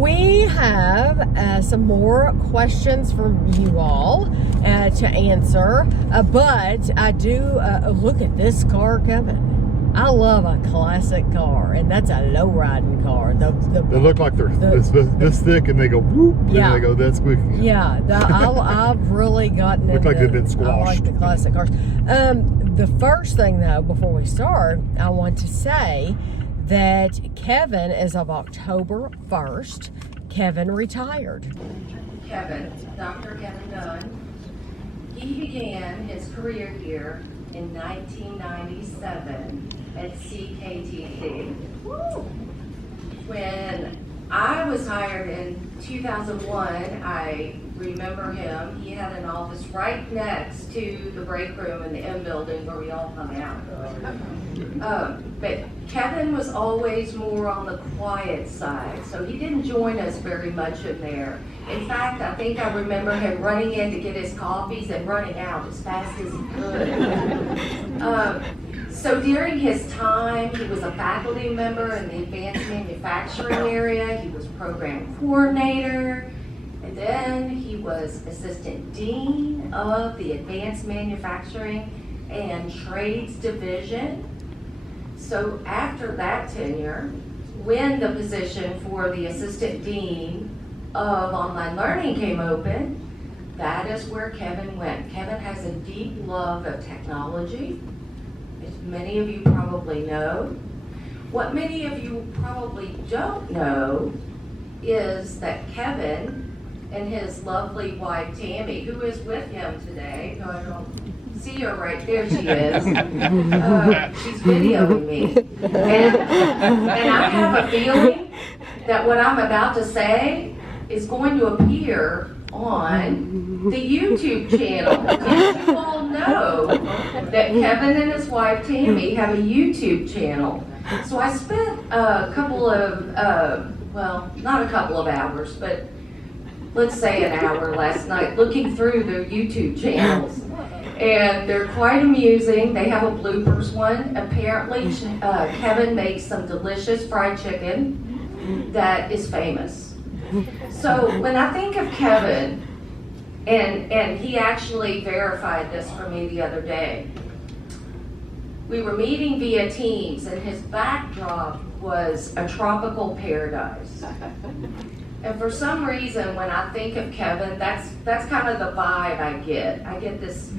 We have some more questions from you all to answer, but I do look at this car, Kevin. I love a classic car, and that's a low-riding car. They look like they're this thick, and they go whoop, yeah. And they go that squeaky. Yeah, I've really gotten look like they've been squashed. I like the classic cars. The first thing, though, before we start, I want to say that Kevin, as of October 1st, Kevin retired. Kevin, Dr. Kevin Dunn, he began his career here in 1997 at CKTC. When I was hired in 2001, I remember him. He had an office right next to the break room in the M building where we all hung out. But Kevin was always more on the quiet side, so he didn't join us very much in there. In fact, I think I remember him running in to get his coffees and running out as fast as he could. So during his time, he was a faculty member in the advanced manufacturing area. He was program coordinator, and then he was assistant dean of the advanced manufacturing and trades division. So after that tenure, when the position for the assistant dean of online learning came open, that is where Kevin went. Kevin has a deep love of technology, as many of you probably know. What many of you probably don't know is that Kevin and his lovely wife Tammy, who is with him today, no, I don't see her right there, she is. She's videoing me. And I have a feeling that what I'm about to say is going to appear on the YouTube channel. Did you all know that Kevin and his wife Tammy have a YouTube channel? So I spent a couple of, well, not a couple of hours, but let's say an hour last night looking through their YouTube channels. And they're quite amusing. They have a bloopers one. Apparently, Kevin makes some delicious fried chicken that is famous. So when I think of Kevin, and he actually verified this for me the other day, we were meeting via Teams, and his backdrop was a tropical paradise. And for some reason, when I think of Kevin, that's kind of the vibe I get. I get this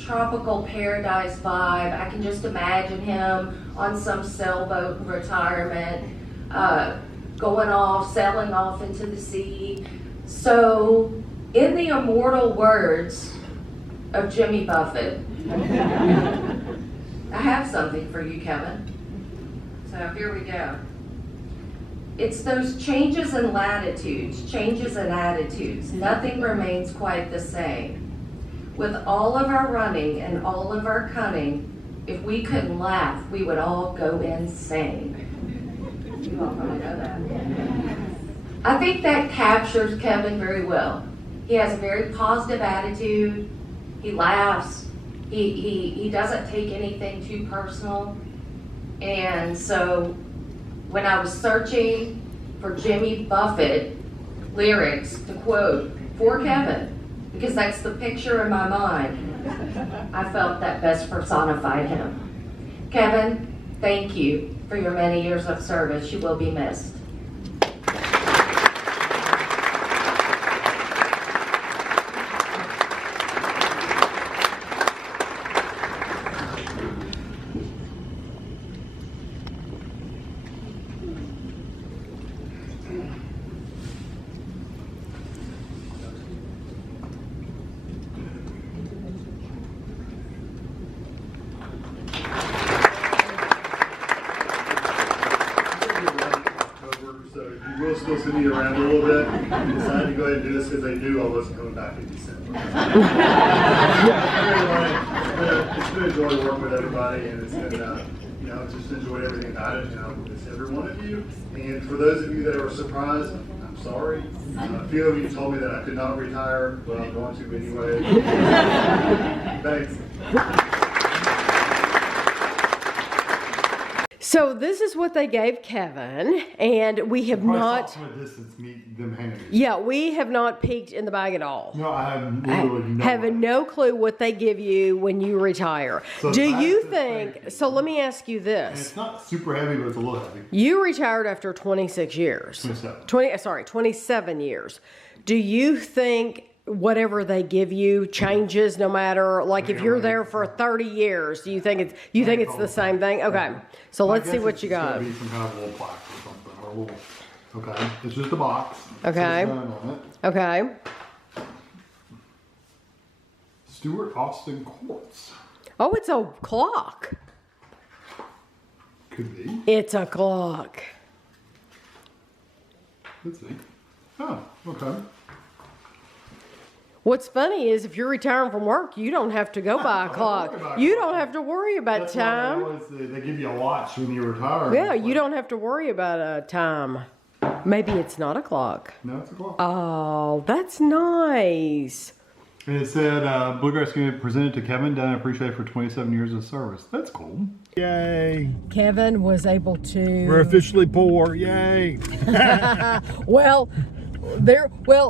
tropical paradise vibe. I can just imagine him on some sailboat in retirement, going off, sailing off into the sea. So, in the immortal words of Jimmy Buffett, I have something for you, Kevin. So here we go. It's those changes in latitudes, changes in attitudes. Nothing remains quite the same. With all of our running and all of our cunning, if we couldn't laugh, we would all go insane. You all probably know that. I think that captures Kevin very well. He has a very positive attitude. He laughs. He doesn't take anything too personal. And so when I was searching for Jimmy Buffett lyrics to quote for Kevin, because that's the picture in my mind, I felt that best personified him. Kevin, thank you for your many years of service. You will be missed. Will still send me around a little bit. I decided to go ahead and do this because they knew I wasn't coming back in December. It's been a joy to work with everybody, and it's been, just enjoyed everything about it. It's every one of you. And for those of you that were surprised, I'm sorry. A few of you told me that I could not retire, but I'm going to anyway. Thanks. So this is what they gave Kevin, and we have not. From a distance, them handing it. Yeah, we have not peeked in the bag at all. No, I have literally no have idea. no clue what they give you when you retire. So Do that's you the think? thing. So let me ask you And this: it's not super heavy, but it's a little heavy. you retired after 26 years. 27. 27 years. Do you think whatever they give you changes no matter, like if you're there for 30 years, do you think it's the same thing? Okay. So My let's see guess what is you it's got. gonna be some kind of little plaque or something, or a little. Okay, it's just a box. Okay. It says none on it. Okay. Stuart Austin quartz. Oh, it's a clock. Could be. It's a clock. Let's see. Oh, okay. What's funny is if you're retiring from work, you don't have to go buy a clock. You don't have to worry about That's time. why they give you a watch when you retire. Yeah, you don't have to worry about time. Maybe it's not a clock. No, it's a clock. Oh, that's nice. And it said, Bluegrass Community presented to Kevin, done and appreciated for 27 years of service. That's cool. Yay. Kevin was able to. We're officially poor. Yay. Well,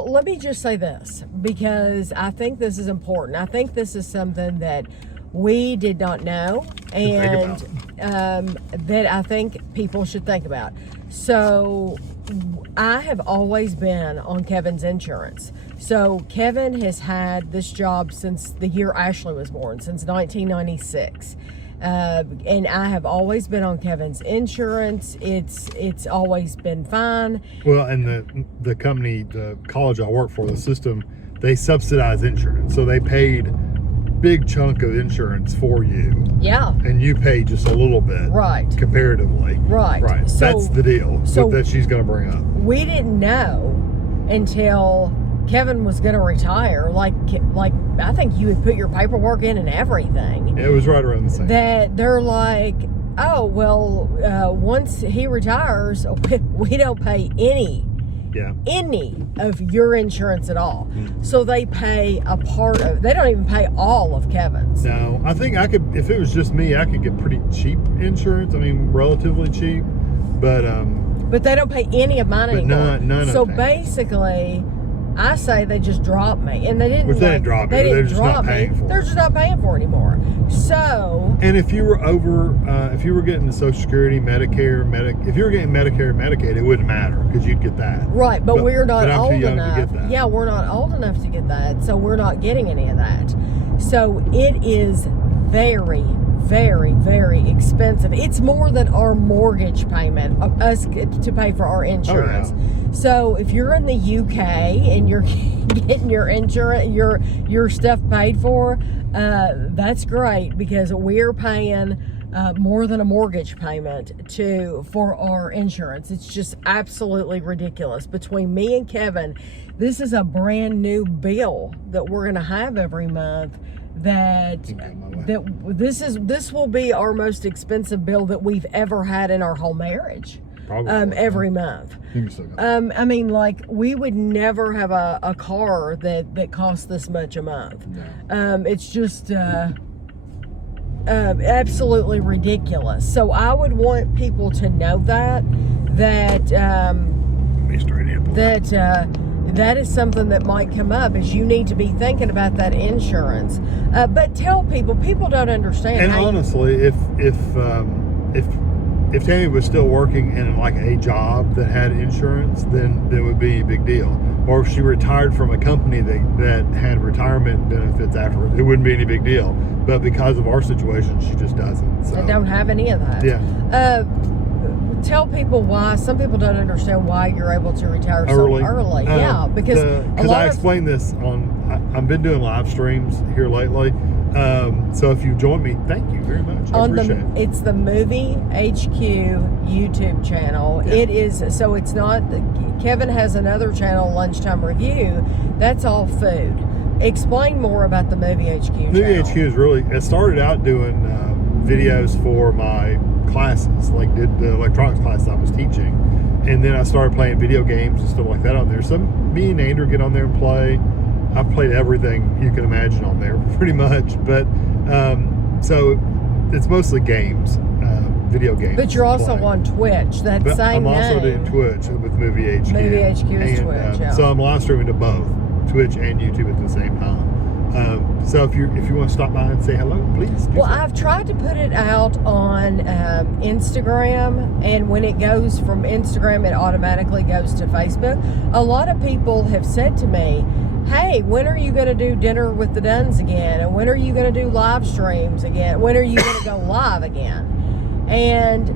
let me just say this, because I think this is important. I think this is something that we did not know, and that I think people should think about. So I have always been on Kevin's insurance. So Kevin has had this job since the year Ashley was born, since 1996. And I have always been on Kevin's insurance. It's always been fine. Well, and the company, the college I work for, the system, they subsidize insurance. So they paid big chunk of insurance for you. Yeah. And you pay just a little bit. Right. Comparatively. Right. Right. So- That's the deal so- that she's going to bring up. We didn't know until Kevin was going to retire. Like I think you had put your paperwork in and everything. It was right around the same. That they're like, oh, well, once he retires, we don't pay any of your insurance at all. So they pay a part of, they don't even pay all of Kevin's. No, I think I could, if it was just me, I could get pretty cheap insurance. I mean, relatively cheap, but they don't pay any of mine anymore. none so of that. Basically, I say they just dropped me, and they didn't. Which they didn't drop you, They they're didn't just drop not me. paying for it. They're just not paying for it anymore. So. and if you were over, if you were getting the Social Security, Medicare, if you were getting Medicare, Medicaid, it wouldn't matter because you'd get that. Right, but we're not but I'm old too young enough. to get that. Yeah, we're not old enough to get that, so we're not getting any of that. So it is very, very, very expensive. It's more than our mortgage payment, us to pay for our insurance. Oh, yeah. So if you're in the UK and you're getting your insurance, your stuff paid for, that's great, because we're paying more than a mortgage payment for our insurance. It's just absolutely ridiculous. Between me and Kevin, this is a brand new bill that we're going to have every month. This will be our most expensive bill that we've ever had in our whole marriage. Probably. Every month. I mean, like, we would never have a car that costs this much a month. No. It's just absolutely ridiculous. So I would want people to know that that is something that might come up, is you need to be thinking about that insurance. But tell people don't understand. And honestly, if Tammy was still working in like a job that had insurance, then it would be a big deal. Or if she retired from a company that had retirement benefits afterwards, it wouldn't be any big deal. But because of our situation, she just doesn't. So. I don't have any of that. Yeah. Tell people why. Some people don't understand why you're able to retire so early. Yeah, because I explained this I've been doing live streams here lately. So if you joined me, thank you very much. I appreciate it. It's the Movie HQ YouTube channel. Yeah. It is, so it's not, Kevin has another channel, Lunchtime Review. That's all food. Explain more about the Movie HQ channel. Movie HQ is really, it started out doing videos for my classes, like did the electronics class I was teaching. And then I started playing video games and stuff like that on there. So me and Andrew get on there and play. I've played everything you can imagine on there, pretty much. But so it's mostly games. video games. But you're also play. on Twitch. That But same I'm also name. doing Twitch with Movie HQ. Movie HQ is and, Twitch, yeah. So I'm live streaming to both Twitch and YouTube at the same time. So if you want to stop by and say hello, please. Well, I've tried to put it out on Instagram, and when it goes from Instagram, it automatically goes to Facebook. A lot of people have said to me, hey, when are you going to do Dinner with the Duns again? And when are you going to do live streams again? When are you going to go live again? And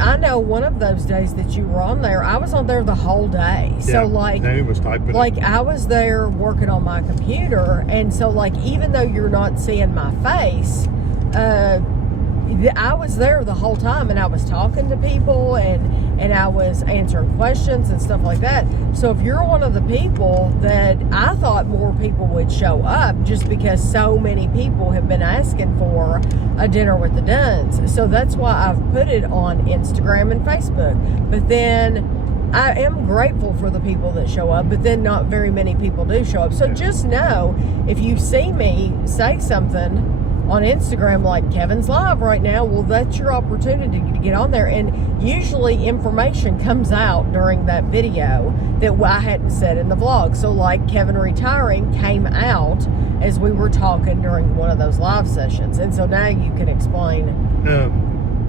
I know one of those days that you were on there, I was on there the whole day. So Tammy was typing. I was there working on my computer, and so even though you're not seeing my face, I was there the whole time, and I was talking to people, and I was answering questions and stuff like that. So if you're one of the people that I thought more people would show up, just because so many people have been asking for a Dinner with the Duns. So that's why I've put it on Instagram and Facebook. But then I am grateful for the people that show up, but then not very many people do show up. So just know, if you see me say something on Instagram like Kevin's live right now, well, that's your opportunity to get on there. And usually information comes out during that video that I hadn't said in the vlog. So Kevin retiring came out as we were talking during one of those live sessions. And so now you can explain.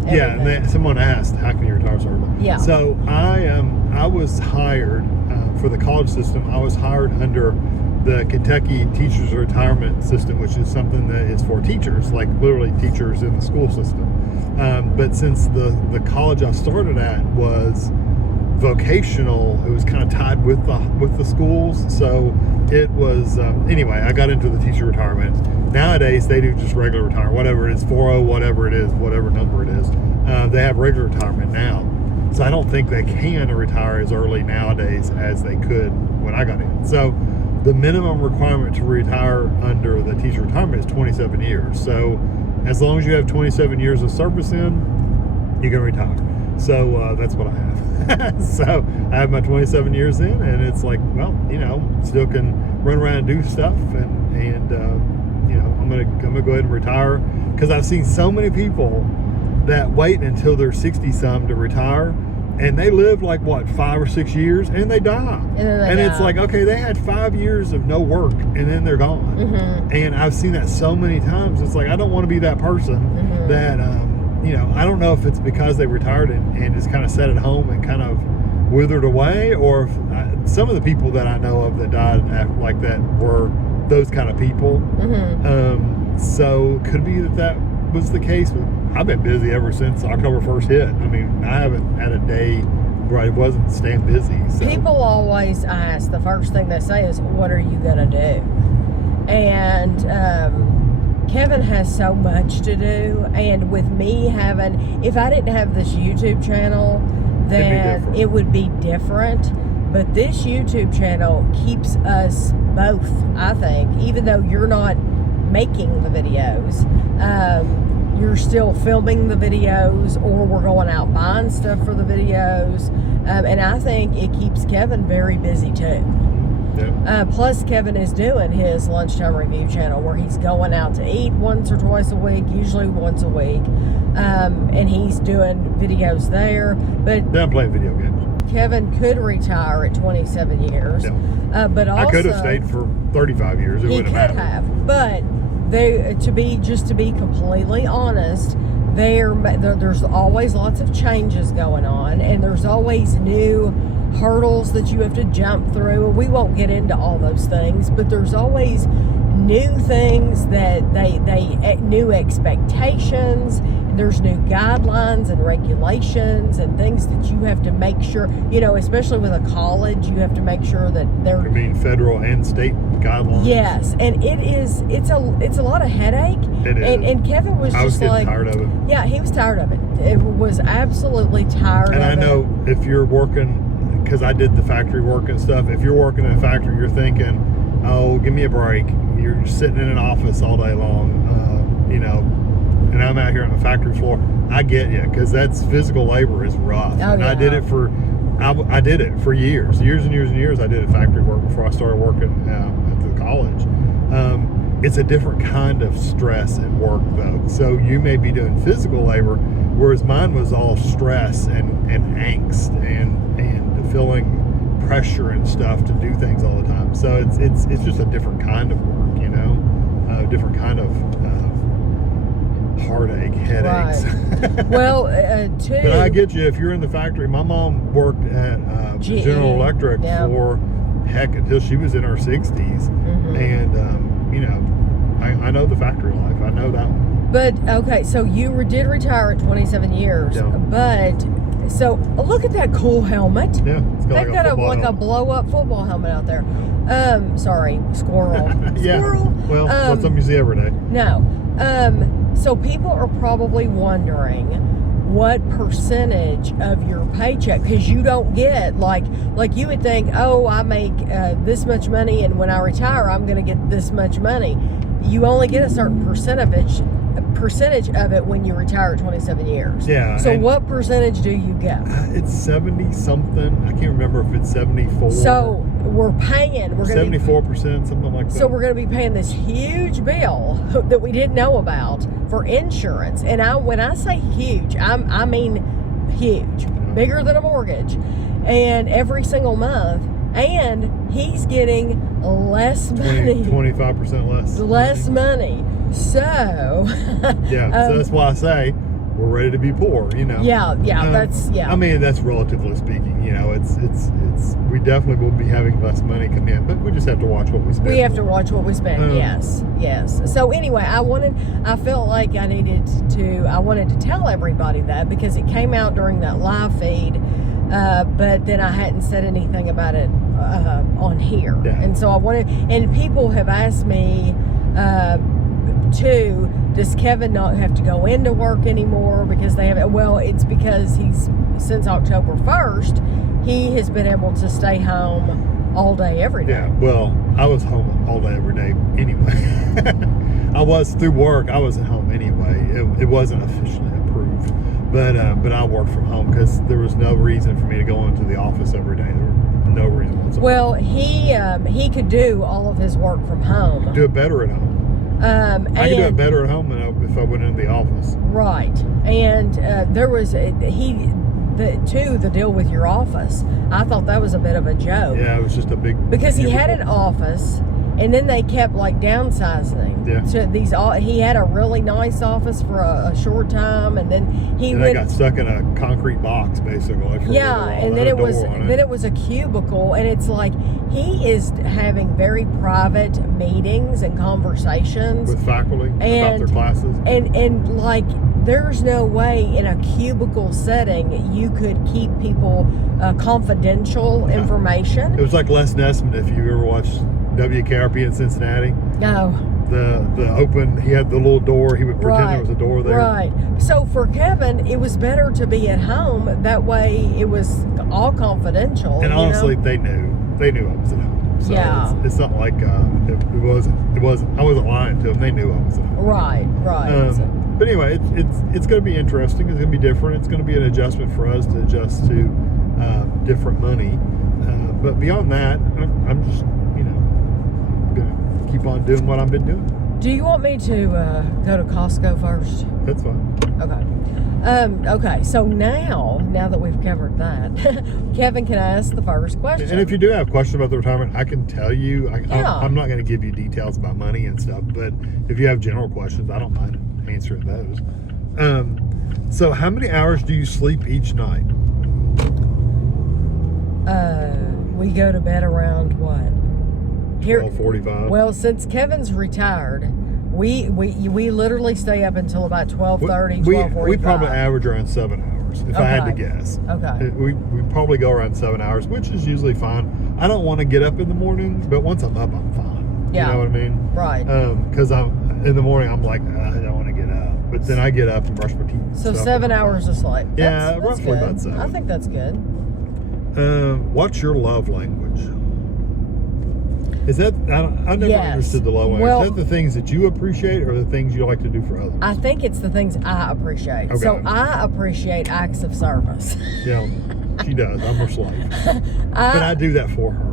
Yeah, and then someone asked, how can you retire so early? Yeah. So I was hired for the college system. I was hired under the Kentucky Teachers Retirement System, which is something that is for teachers, literally teachers in the school system. But since the college I started at was vocational, it was kind of tied with the schools. So it was anyway. I got into the teacher retirement. Nowadays they do just regular retirement, whatever it is, 4-0, whatever it is, whatever number it is. They have regular retirement now. So I don't think they can retire as early nowadays as they could when I got in. So the minimum requirement to retire under the teacher retirement is 27 years. So as long as you have 27 years of service in, you can retire. So that's what I have. So I have my 27 years in, and it's still can run around and do stuff, and I'm gonna go ahead and retire, because I've seen so many people that wait until they're 60-some to retire. And they live 5 or 6 years, and they die. And it's okay, they had 5 years of no work, and then they're gone. Mm-hmm. And I've seen that so many times. It's I don't want to be that person that, I don't know if it's because they retired and just kind of sat at home and kind of withered away, or if some of the people that I know of that died like that were those kind of people. Mm-hmm. So could be that was the case, but I've been busy ever since October 1st hit. I mean, I haven't had a day where I wasn't staying busy. So. People always ask, the first thing they say is, what are you going to do? And Kevin has so much to do. And with me if I didn't have this YouTube channel, then it would be different. But this YouTube channel keeps us both, I think, even though you're not making the videos. You're still filming the videos, or we're going out buying stuff for the videos. And I think it keeps Kevin very busy too. Yeah. Plus, Kevin is doing his lunchtime review channel where he's going out to eat once or twice a week, usually once a week. And he's doing videos there. But then I'm playing video games. Kevin could retire at 27 years. Yeah. But also, I could have stayed for 35 years. It he wouldn't could have. But to be completely honest, there's always lots of changes going on, and there's always new hurdles that you have to jump through. We won't get into all those things, but there's always new things that new expectations. There's new guidelines and regulations and things that you have to make sure, especially with a college, you have to make sure that they're... You mean federal and state guidelines? Yes, and it's a lot of headache. It is. And Kevin was I was getting tired of it. Yeah, he was tired of it. It was absolutely tired of it. And I know if you're working, because I did the factory work and stuff, if you're working in a factory, you're thinking, oh, give me a break. You're sitting in an office all day long, and I'm out here on the factory floor. I get you, because that's physical labor is rough. Oh, and yeah. I did it for years and years and years. I did factory work before I started working at the college. It's a different kind of stress at work, though. So you may be doing physical labor, Whereas mine was all stress and angst and feeling pressure and stuff to do things all the time. So it's just a different kind of work, you know, different kind of heartache, headaches. Right. Well, too. But I get you. If you're in the factory, my mom worked at General Electric for heck until she was in her 60s, and you know, I know the factory life. I know that one. But okay, so you did retire at 27 years, but. So look at that cool helmet. Yeah, it's got they've got a blow up football helmet out there. Sorry, squirrel. Yeah. Squirrel. Well, that's something you see every day. No. So people are probably wondering what percentage of your paycheck, because you don't get like you would think, oh, I make this much money, and when I retire, I'm going to get this much money. You only get a certain percentage of it when you retire at 27 years. Yeah. So what percentage do you get? It's 70 something. I can't remember if it's 74. So we're paying. We're 74%, something like that. So we're going to be paying this huge bill that we didn't know about for insurance. And when I say huge, I mean huge, bigger than a mortgage, and every single month. And he's getting less money. 25% less money. So yeah, so that's why I say we're ready to be poor, you know. Yeah, I mean, that's relatively speaking, you know. It's we definitely will be having less money come in, but we just have to watch what we spend. We have to watch what we spend. Yes. So anyway, I felt like I wanted to tell everybody that, because it came out during that live feed. But then I hadn't said anything about it on here. Yeah. And so and people have asked me too, does Kevin not have to go into work anymore because they have, well, it's because since October 1st, he has been able to stay home all day, every day. Yeah, well, I was home all day, every day anyway. I was through work, I was at home anyway. It wasn't officially approved. But I worked from home because there was no reason for me to go into the office every day. There was no reason whatsoever. Well, he could do all of his work from home. Do it better at home. I could do it better at home than if I went into the office. Right. And there was the deal with your office. I thought that was a bit of a joke. Yeah, it was just a big... Because he had an office, and then they kept downsizing. Yeah. So he had a really nice office for a short time, and then they got stuck in a concrete box basically. And then it was a cubicle, and it's like he is having very private meetings and conversations with faculty about their classes. And like, there's no way in a cubicle setting you could keep people confidential information. It was like Les Nessman, if you ever watched WKRP in Cincinnati. No. The open, he had the little door, he would pretend there was a door there. Right. So for Kevin, it was better to be at home. That way it was all confidential. And honestly, they knew I was at home. So it's not like it wasn't I wasn't lying to them. They knew I was at home. Right. But anyway, it's going to be interesting. It's going to be different. It's going to be an adjustment for us to adjust to different money. But beyond that, I'm just, going to keep on doing what I've been doing. Do you want me to go to Costco first? That's fine. Okay. Okay, so now that we've covered that, Kevin, can I ask the first question? And if you do have questions about the retirement, I can tell you. I'm not going to give you details about money and stuff, but if you have general questions, I don't mind answering those. So how many hours do you sleep each night? We go to bed around what? 12:45. Well, since Kevin's retired, we literally stay up until about 12:30, 12:45. We probably average around 7 hours, if I had to guess. Okay. We probably go around 7 hours, which is usually fine. I don't want to get up in the morning, but once I'm up, I'm fine. Yeah. You know what I mean? Right. Because I'm in the morning, I'm like, I don't want to get up. But then I get up and brush my teeth. So 7 hours of sleep. Yeah, that's roughly good. about 7. I think that's good. What's your love language? Is that, I never understood the love language. Well, is that the things that you appreciate or the things you like to do for others? I think it's the things I appreciate. Okay. So I appreciate acts of service. Yeah, she does. I'm her slave. But I do that for her,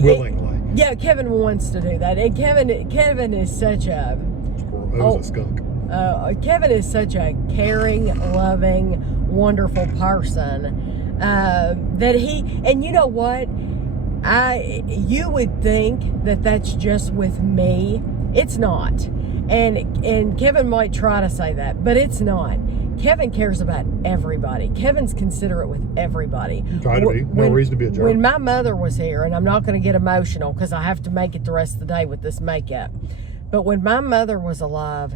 willingly. Yeah, Kevin wants to do that. And Kevin is such a... a skunk. Kevin is such a caring, loving, wonderful person that and you know what? You would think that that's just with me. It's not. And Kevin might try to say that, but it's not. Kevin cares about everybody. Kevin's considerate with everybody. Try to be. No reason to be a jerk. When my mother was here, and I'm not going to get emotional because I have to make it the rest of the day with this makeup, but when my mother was alive,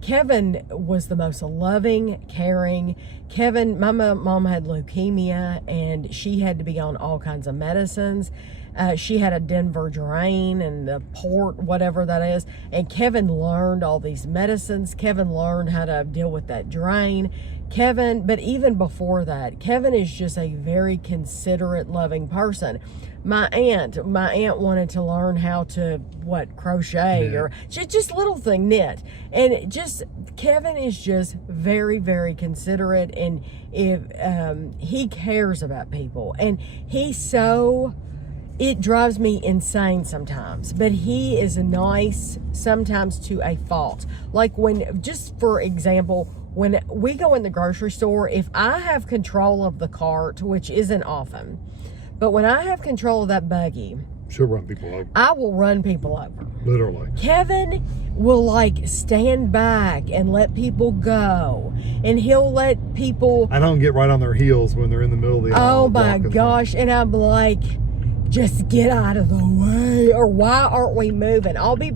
Kevin was the most loving, caring. Kevin, my mom had leukemia, and she had to be on all kinds of medicines. She had a Denver drain and the port, whatever that is. And Kevin learned all these medicines. Kevin learned how to deal with that drain. But even before that, Kevin is just a very considerate, loving person. My aunt wanted to learn how to, crochet or just little thing, knit. And Kevin is just very, very considerate. And he cares about people. And it drives me insane sometimes, but he is nice sometimes to a fault. Like just for example, when we go in the grocery store, if I have control of the cart, which isn't often, but when I have control of that buggy, she'll run people over. I will run people over. Literally. Kevin will stand back and let people go, and he'll let people. I don't get right on their heels when they're in the middle of the aisle. Oh my gosh! And I'm like, just get out of the way, or why aren't we moving? I'll be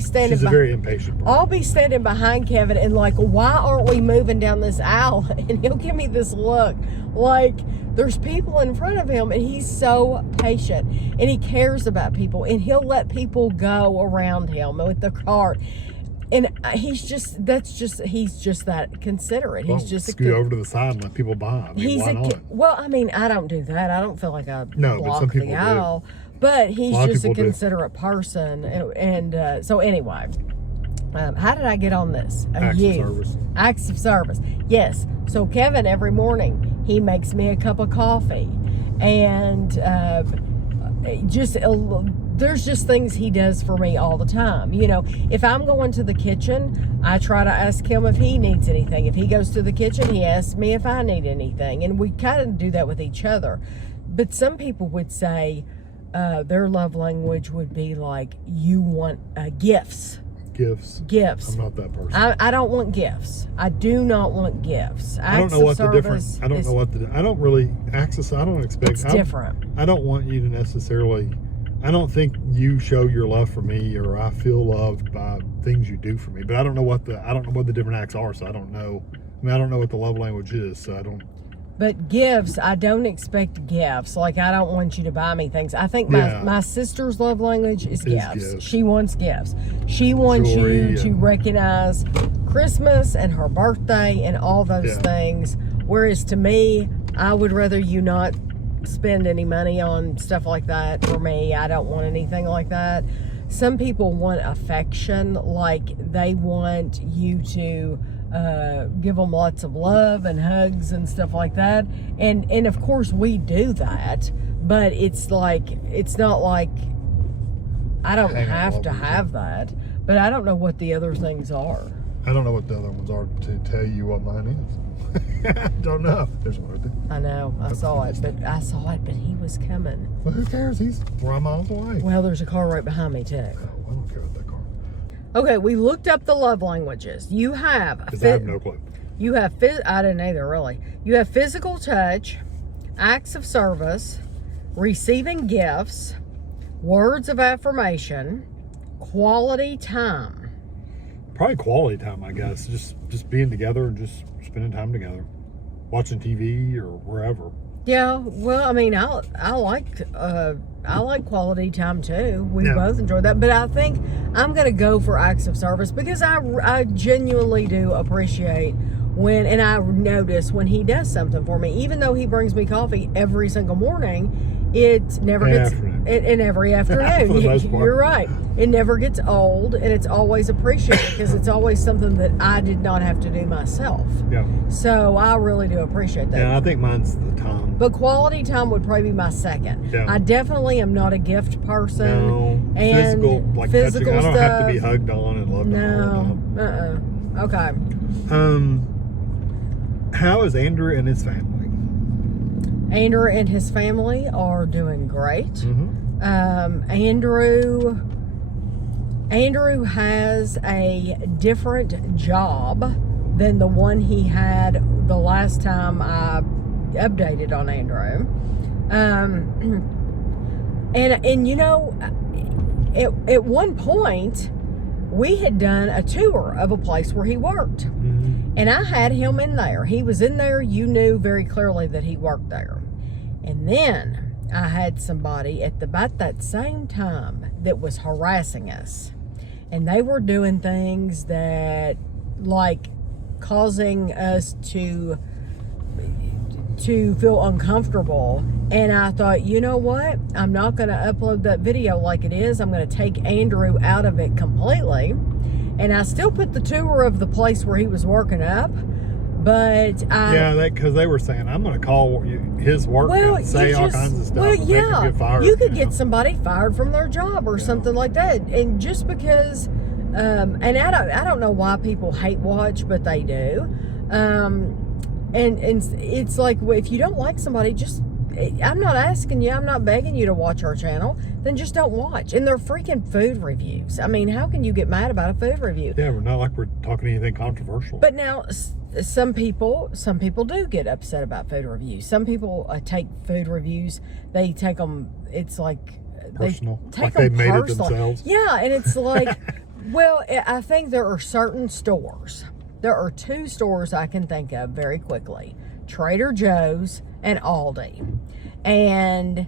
standing. She's a very impatient person. I'll be standing behind Kevin and why aren't we moving down this aisle? And he'll give me this look like there's people in front of him, and he's so patient and he cares about people, and he'll let people go around him with the cart. And he's just that considerate. He's just scoot over to the side and let people by. I mean, why not? Well, I mean, I don't do that. I don't feel like I but some people the aisle. But he's just a considerate do. person. And so anyway, how did I get on this? Acts of service. Acts of service. Yes. So Kevin, every morning, he makes me a cup of coffee. And there's just things he does for me all the time. You know, if I'm going to the kitchen, I try to ask him if he needs anything. If he goes to the kitchen, he asks me if I need anything. And we kind of do that with each other. But some people would say their love language would be like, you want gifts. Gifts. I'm not that person. I don't want gifts. I do not want gifts. I don't know what the difference. I don't know what the. I don't really access. I don't expect. It's different. I don't want you to necessarily. I don't think you show your love for me, or I feel loved by things you do for me. But I don't know what the different acts are, so I don't know. I mean, I don't know what the love language is, so I don't. But gifts, I don't expect gifts. Like, I don't want you to buy me things. I think my sister's love language is gifts. She wants gifts. She wants you to recognize Christmas and her birthday and all those things. Whereas to me, I would rather you not spend any money on stuff like that for me. I don't want anything like that. Some people want affection, like they want you to give them lots of love and hugs and stuff like that, and of course we do that, but it's not like I don't have to have that, but I don't know what the other things are. I don't know what the other ones are to tell you what mine is. I don't know. There's one right there. I know. I saw it, but he was coming. Well, who cares? He's 4 miles away. Well, there's a car right behind me too. Oh, I don't care about that car. Okay, we looked up the love languages. You have. Because I have no clue. You have. I didn't either, really. You have physical touch, acts of service, receiving gifts, words of affirmation, quality time. Probably quality time, I guess. Just being together and just spending time together, watching TV or wherever. Yeah, well, I mean, I like quality time too. We both enjoy that, but I think I'm gonna go for acts of service because I genuinely do appreciate when, and I notice when he does something for me, even though he brings me coffee every single morning. It never gets in every afternoon. You're right. It never gets old, and it's always appreciated because it's always something that I did not have to do myself. Yeah. So I really do appreciate that. Yeah, I think mine's the time. But quality time would probably be my second. Yeah. I definitely am not a gift person. No. And physical touching. I don't have to be hugged on and loved on. No. Okay. How is Andrew and his family? Andrew and his family are doing great. Mm-hmm. Andrew has a different job than the one he had the last time I updated on Andrew. And you know, at one point we had done a tour of a place where he worked. Mm-hmm. And I had him in there. He was in there. You knew very clearly that he worked there. And then I had somebody at about that same time that was harassing us. And they were doing things that, like, causing us to feel uncomfortable. And I thought, you know what? I'm not going to upload that video like it is. I'm going to take Andrew out of it completely. And I still put the tour of the place where he was working up. But because they were saying, I'm going to call his work and say all kinds of stuff. Well, and make him get fired, you could get somebody fired from their job or something like that. And just because, and I don't know why people hate watch, but they do. And it's like, well, if you don't like somebody, I'm not asking you, I'm not begging you to watch our channel, then just don't watch. And they're freaking food reviews. I mean, how can you get mad about a food review? Yeah, we're not like we're talking anything controversial. But now, some people do get upset about food reviews. Some people take food reviews, they take them, it's like personal, they take like them they made it personal. themselves. Yeah, and it's like, well, I think there are certain stores. There are two stores I can think of very quickly: Trader Joe's and Aldi. And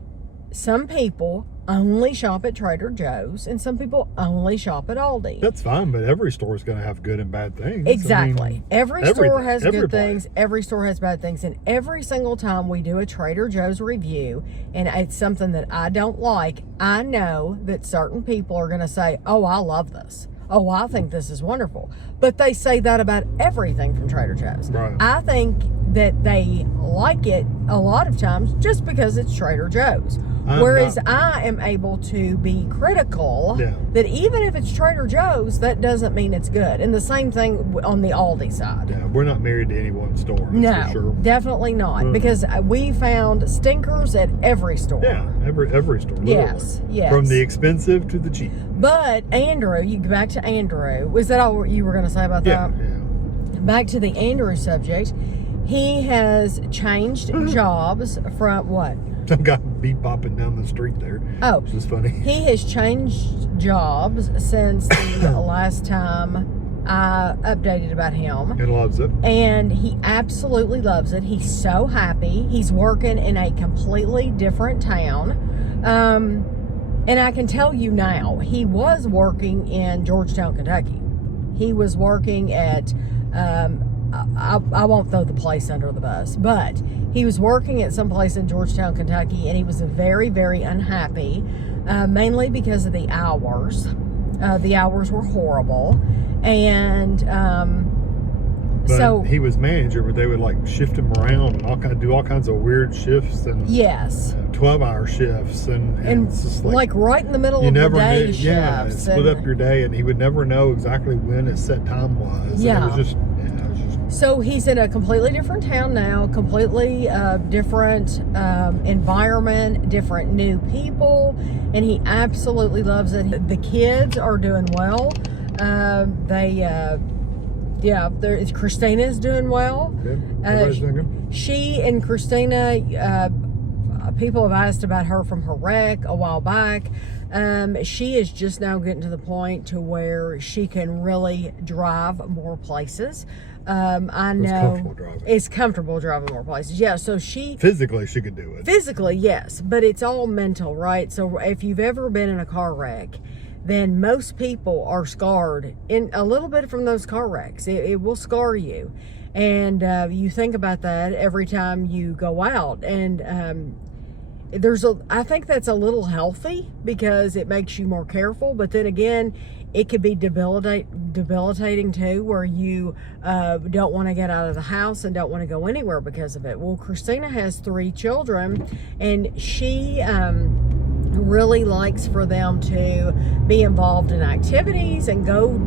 some people only shop at Trader Joe's, and some people only shop at Aldi. That's fine, but every store is going to have good and bad things. Exactly. I mean, every store has good everybody. things. Every store has bad things. And every single time we do a Trader Joe's review, and it's something that I don't like, I know that certain people are going to say, oh, I love this. Oh, I think this is wonderful. But they say that about everything from Trader Joe's. Right. I think that they like it a lot of times just because it's Trader Joe's. Whereas I am able to be critical that even if it's Trader Joe's, that doesn't mean it's good. And the same thing on the Aldi side. Yeah, we're not married to any one store. That's No, for sure. definitely not. Because we found stinkers at every store. Yeah, every store. Literally. Yes. From the expensive to the cheap. But Andrew, you go back to Andrew. Was that all you were going to say about that? Yeah. Back to the Andrew subject. He has changed jobs from what? Some guy beat bopping down the street there. Oh. Which is funny. He has changed jobs since the last time I updated about him. And loves it. And he absolutely loves it. He's so happy. He's working in a completely different town. And I can tell you now, he was working in Georgetown, Kentucky. He was working at, I won't throw the place under the bus, but he was working at some place in Georgetown, Kentucky, and he was very, very unhappy, mainly because of the hours. The hours were horrible. And But so he was manager, but they would like shift him around and do all kinds of weird shifts and 12-hour shifts and it's just like right in the middle of the day shifts. Yeah, split up your day, and he would never know exactly when his set time was. Yeah. And it was just So he's in a completely different town now, completely different environment, different new people, and he absolutely loves it. The kids are doing well. Christina's doing well. good. Everybody's doing good. She and Christina, people have asked about her from her wreck a while back. She is just now getting to the point to where she can really drive more places. I know it's comfortable driving more places. Yeah, so physically she could do it. Physically, yes, but it's all mental, right? So if you've ever been in a car wreck, then most people are scarred in a little bit from those car wrecks. It will scar you, and you think about that every time you go out. And I think that's a little healthy because it makes you more careful. But then again, it could be debilitating too, where you don't want to get out of the house and don't want to go anywhere because of it. Well, Christina has 3 children, and she really likes for them to be involved in activities and go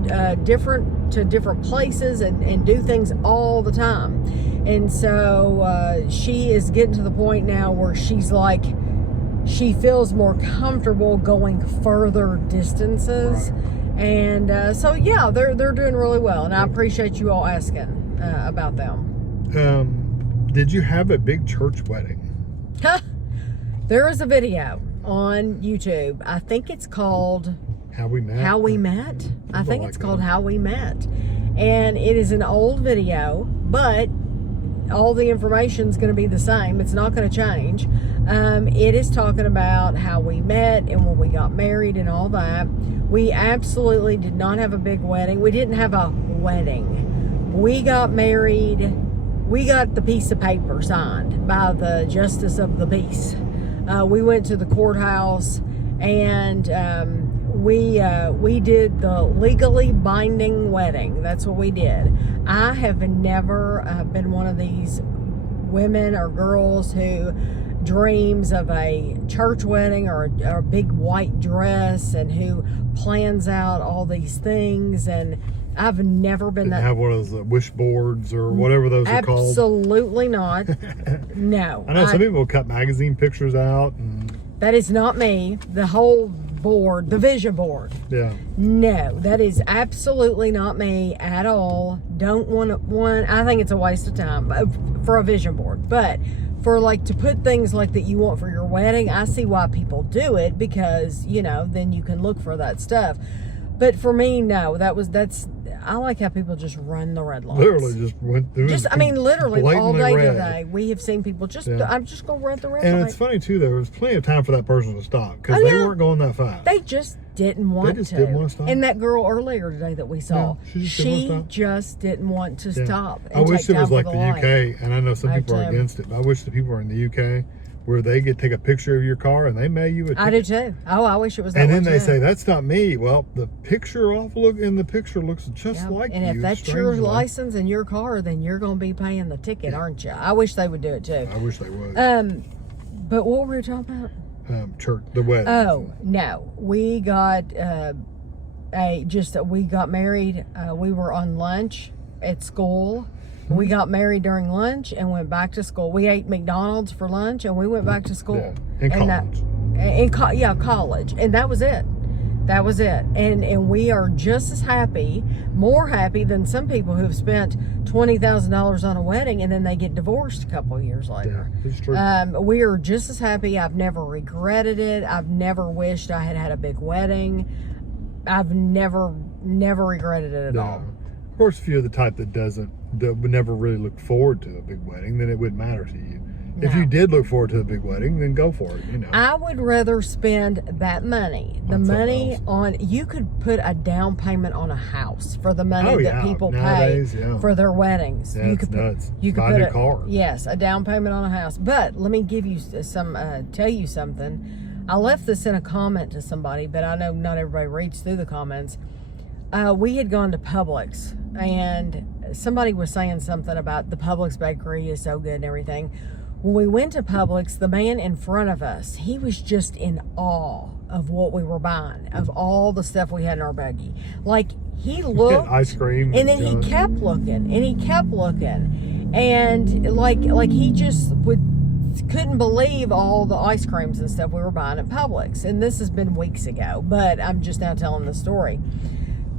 different places and do things all the time. And so she is getting to the point now where she's like, she feels more comfortable going further distances. Right. And so yeah, they're doing really well, and I appreciate you all asking about them. Did you have a big church wedding? There is a video on YouTube. I think it's called How We Met. How We Met. I think like it's called that. How We Met. And it is an old video, but all the information is going to be the same. It's not going to change. It is talking about how we met and when we got married and all that. We absolutely did not have a big wedding. We didn't have a wedding. We got married. We got the piece of paper signed by the justice of the peace. We went to the courthouse, and we did the legally binding wedding. That's what we did. I have never been one of these women or girls who dreams of a church wedding or a big white dress and who plans out all these things. And I've never been that. Have one of those wish boards or whatever those are called. Absolutely not. No. I know some people cut magazine pictures out. And, that is not me. The whole board, the vision board. yeah. No, that is absolutely not me at all. Don't want one. I think it's a waste of time for a vision board. But for like to put things like that you want for your wedding, I see why people do it, because, you know, then you can look for that stuff. But for me, no, I like how people just run the red lights. Literally just went through. Literally all blatantly day red. today, we have seen people just, Yeah. I'm just going to run the red And light. it's funny too, there was plenty of time for that person to stop because Oh, they yeah. weren't going that fast. They just didn't want just to. didn't want to stop. And that girl earlier today that we saw, Yeah, she just didn't want to stop. just didn't want to Yeah. stop. I And wish take it was time like for the light. UK, and I know some I people are do. against it, but I wish the people were in the UK where they could take a picture of your car and they mail you a ticket. I do too. Oh, I wish it was that And way then they too. say, that's not me. Well, the picture in the picture looks just Yeah. like and you. if that's your strangely. license and your car, then you're going to be paying the ticket, aren't you? I wish they would do it too. I wish they would. But what were we talking about? Church, the wedding. Oh no, we got we got married. We were on lunch at school. We got married during lunch and went back to school. We ate McDonald's for lunch and we went back to school. Yeah, in college. College, and that was it. That was it. And we are just as happy, more happy than some people who've spent $20,000 on a wedding and then they get divorced a couple of years later. Yeah, it's true. We are just as happy. I've never regretted it. I've never wished I had a big wedding. I've never regretted it at all. Of course, if you're the type that would never really look forward to a big wedding, then it wouldn't matter to you. If No. you did look forward to a big wedding, then go for it. You know. I would rather spend that money, On something you could put a down payment on a house for the money Oh, that yeah. people Nowadays, pay yeah. for their weddings. Yeah, it's nuts. You could Buy a put new car. Yes, a down payment on a house. But let me give you tell you something. I left this in a comment to somebody, but I know not everybody reads through the comments. We had gone to Publix, and somebody was saying something about the Publix bakery is so good and everything. When we went to Publix, the man in front of us, he was just in awe of what we were buying, of all the stuff we had in our buggy. Like, he looked, ice cream, and then he junk. kept looking, and he kept looking, and like he just couldn't believe all the ice creams and stuff we were buying at Publix. And this has been weeks ago, but I'm just now telling the story.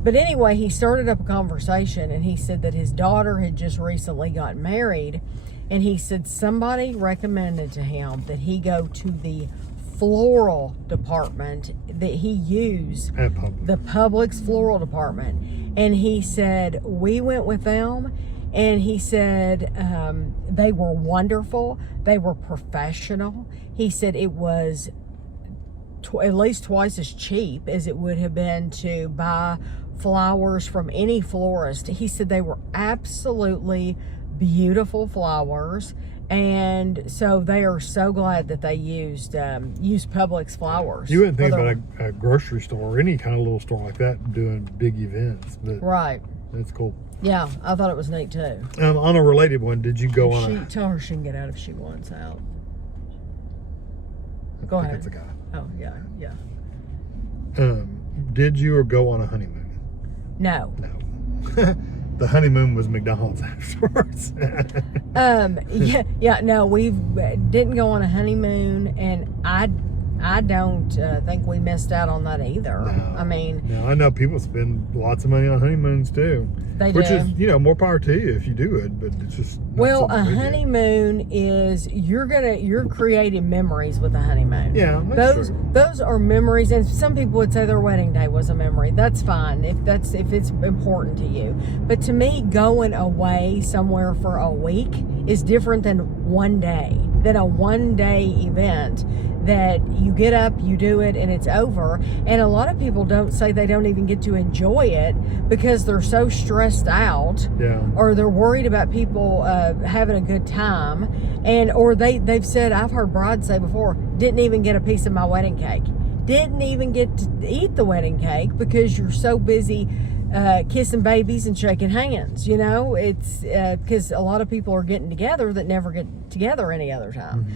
But anyway, he started up a conversation, and he said that his daughter had just recently gotten married, and he said somebody recommended to him that he go to the floral department that he used, At Publix. the Publix floral department. And he said, we went with them, and he said they were wonderful. They were professional. He said it was at least twice as cheap as it would have been to buy flowers from any florist. He said they were absolutely beautiful flowers, and so they are so glad that they used Publix flowers. You wouldn't think for about a grocery store or any kind of little store like that doing big events, but right. that's cool. Yeah, I thought it was neat too. On a related one, did you go on Tell her she can get out if she wants out. Go I ahead. think it's a guy. Oh, yeah, yeah. Did you go on a honeymoon? No. No. The honeymoon was McDonald's afterwards. No, we didn't go on a honeymoon, and I don't think we missed out on that either. No. I mean, No, I know people spend lots of money on honeymoons too. They Which do. is, more power to you if you do it, but it's just not well, a something we do. honeymoon is you're creating memories with a honeymoon. Yeah, that's true. Those are memories, and some people would say their wedding day was a memory. That's fine if it's important to you. But to me, going away somewhere for a week is different than a one-day event that you get up, you do it, and it's over. And a lot of people don't say they don't even get to enjoy it because they're so stressed out, Yeah. or they're worried about people having a good time, or they've said, I've heard brides say before, didn't even get a piece of my wedding cake, didn't even get to eat the wedding cake because you're so busy kissing babies and shaking hands. It's because a lot of people are getting together that never get together any other time.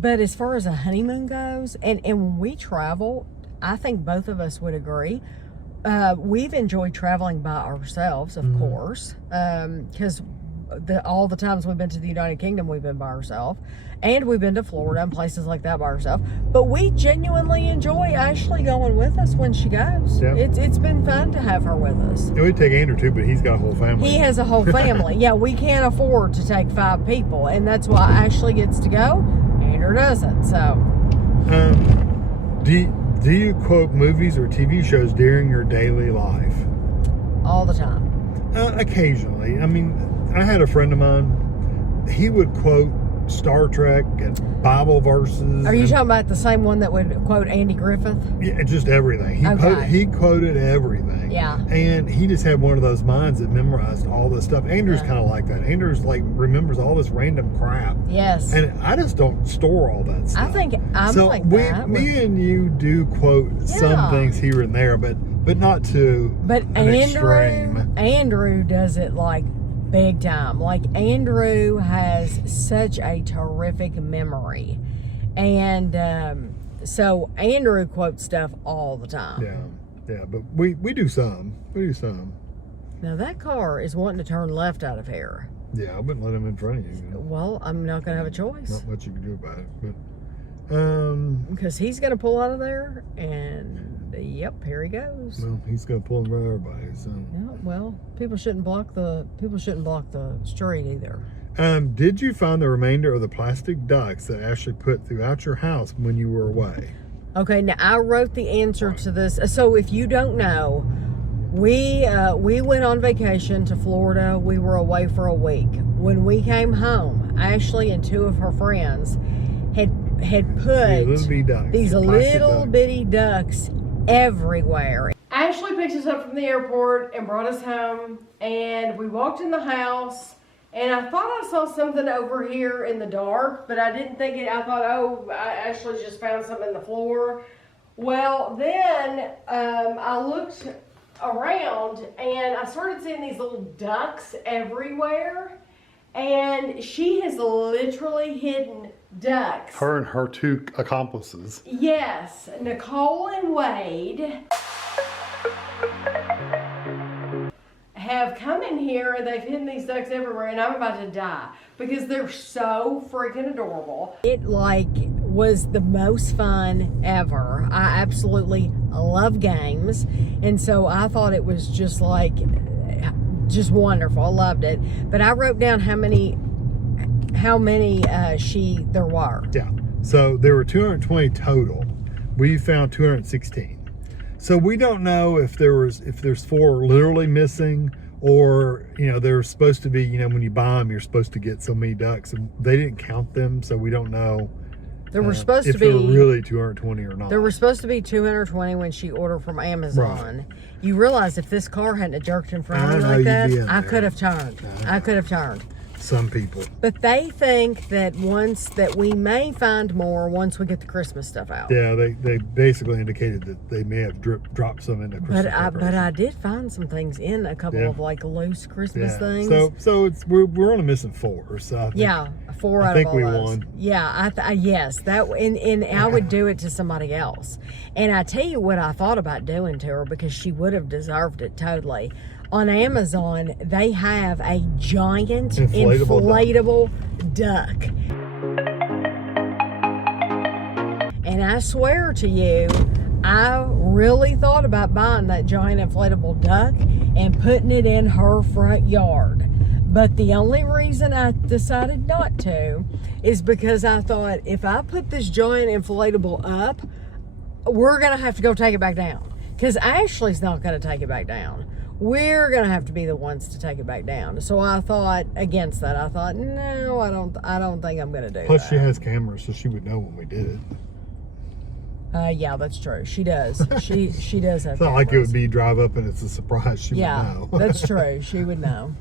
But as far as a honeymoon goes, and when we travel, I think both of us would agree, we've enjoyed traveling by ourselves, of course, because all the times we've been to the United Kingdom, we've been by ourselves, and we've been to Florida and places like that by ourselves. But we genuinely enjoy Ashley going with us when she goes. Yeah. It's been fun to have her with us. And we'd take Andrew too, but he's got a whole family. He has a whole family. Yeah, we can't afford to take 5 people, and that's why Ashley gets to go. Andrew doesn't. So, do you quote movies or TV shows during your daily life? all the time. Occasionally. I mean, I had a friend of mine. He would quote Star Trek and Bible verses. Are you talking about the same one that would quote Andy Griffith? Yeah, just everything. He quoted everything. Yeah. And he just had one of those minds that memorized all this stuff. Andrew's kind of like that. Andrew's remembers all this random crap. Yes. And I just don't store all that stuff. I think I'm so like that. me and you do quote some things here and there, but not to an extreme. Andrew does it like big time. Like, Andrew has such a terrific memory, and so Andrew quotes stuff all the time. Yeah, but we do some. Now that car is wanting to turn left out of here. Yeah, I wouldn't let him in front of you. Well, I'm not gonna have a choice. Not much you can do about it, but because he's gonna pull out of there, and yep, here he goes. well, he's gonna pull in front of everybody. So Yeah, well, people shouldn't block the street either. Did you find the remainder of the plastic ducks that Ashley put throughout your house when you were away? Okay, now I wrote the answer to this. So if you don't know, we went on vacation to Florida. We were away for a week. When we came home, Ashley and 2 of her friends had put these little bitty ducks everywhere. Ashley picked us up from the airport and brought us home, and we walked in the house, and I thought I saw something over here in the dark, but I didn't think it. I thought, Ashley just found something in the floor. Well, then I looked around, and I started seeing these little ducks everywhere, and she has literally hidden ducks. Her and her 2 accomplices. Yes, Nicole and Wade have come in here and they've hidden these ducks everywhere, and I'm about to die because they're so freaking adorable. It was the most fun ever. I absolutely love games, and so I thought it was just wonderful. I loved it. But I wrote down how many there were. Yeah. So there were 220 total. We found 216. So we don't know if there's 4 literally missing, or they're supposed to be, when you buy them, you're supposed to get so many ducks, and they didn't count them, so we don't know. There were supposed to if be there were really 220 or not. There were supposed to be 220 when she ordered from Amazon. Right. You realize if this car hadn't jerked in front of me I know like you'd that, be in I there. could have turned. I could have turned. some people. But they think that we may find more once we get the Christmas stuff out. Yeah, they basically indicated that they may have dropped some into Christmas. But I did find some things in a couple of like loose Christmas things. So we're on a missing 4. So I think, 4 out I think of all we those. won. Yeah, yes, that and I would do it to somebody else. And I tell you what I thought about doing to her, because she would have deserved it totally. On Amazon, they have a giant inflatable duck. And I swear to you, I really thought about buying that giant inflatable duck and putting it in her front yard. But the only reason I decided not to is because I thought, if I put this giant inflatable up, we're going to have to go take it back down. Because Ashley's not going to take it back down. We're going to have to be the ones to take it back down. So I thought against that. I thought, no, I don't think I'm going to do Plus, that. she has cameras, so she would know when we did it. Yeah, that's true. She does. She does have It's not like it cameras. would be drive up and it's a surprise. She would know. That's true. She would know.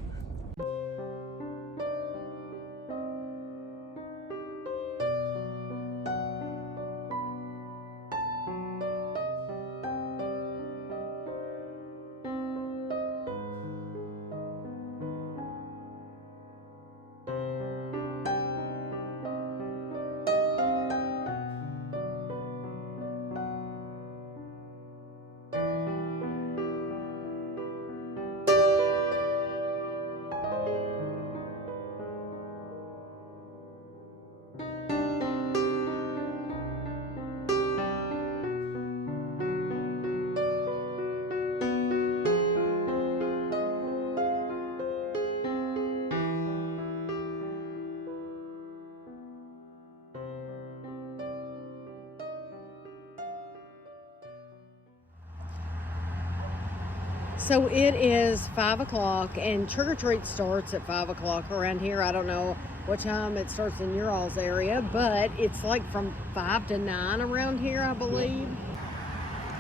So it is 5 o'clock, and trick or treat starts at 5 o'clock around here. I don't know what time it starts in your all's area, but it's like from 5 to 9 around here, I believe.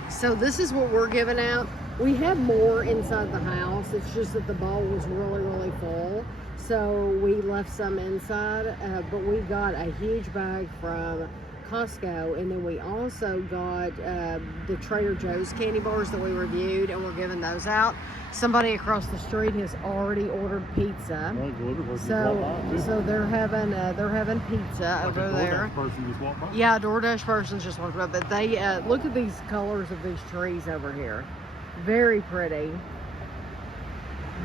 So this is what we're giving out. We have more inside the house. It's just that the bowl was really, really full. So we left some inside, but we got a huge bag from Costco, and then we also got the Trader Joe's candy bars that we reviewed, and we're giving those out. Somebody across the street has already ordered pizza, so they're having pizza over there. Yeah, DoorDash person's just walked by, but they look at these colors of these trees over here, very pretty.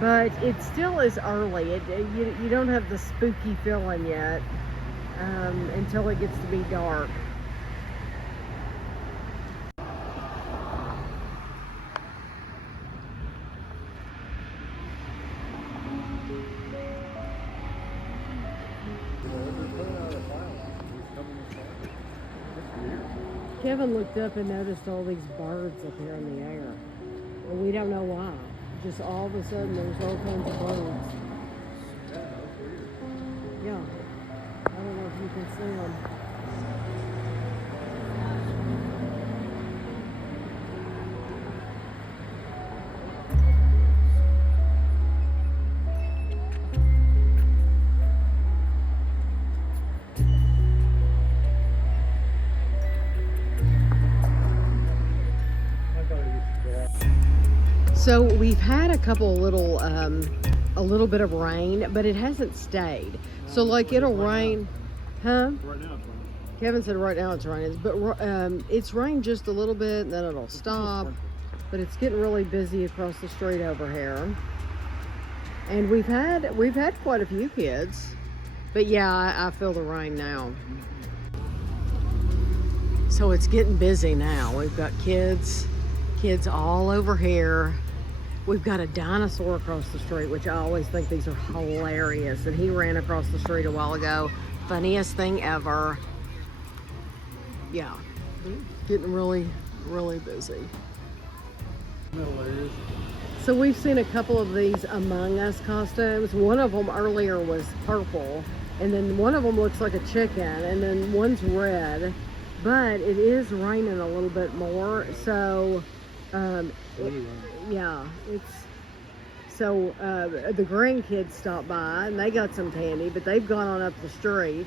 But it still is early. You don't have the spooky feeling yet. Until it gets to be dark. Kevin looked up and noticed all these birds up here in the air. And we don't know why. Just all of a sudden there's all kinds of birds. Yeah. I don't know if you can see them. So we've had a couple little, a little bit of rain, but it hasn't stayed. So like it'll rain, huh? Right now it's raining. Kevin said right now it's raining, but it's rained just a little bit, and then it'll stop. But it's getting really busy across the street over here, and we've had quite a few kids. But yeah, I feel the rain now. So it's getting busy now. We've got kids all over here. We've got a dinosaur across the street, which I always think these are hilarious. And he ran across the street a while ago. Funniest thing ever. Yeah, getting really, really busy. So we've seen a couple of these Among Us costumes. One of them earlier was purple, and then one of them looks like a chicken, and then one's red. But it is raining a little bit more, so yeah, it's So the grandkids stopped by and they got some candy, but they've gone on up the street.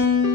Bye.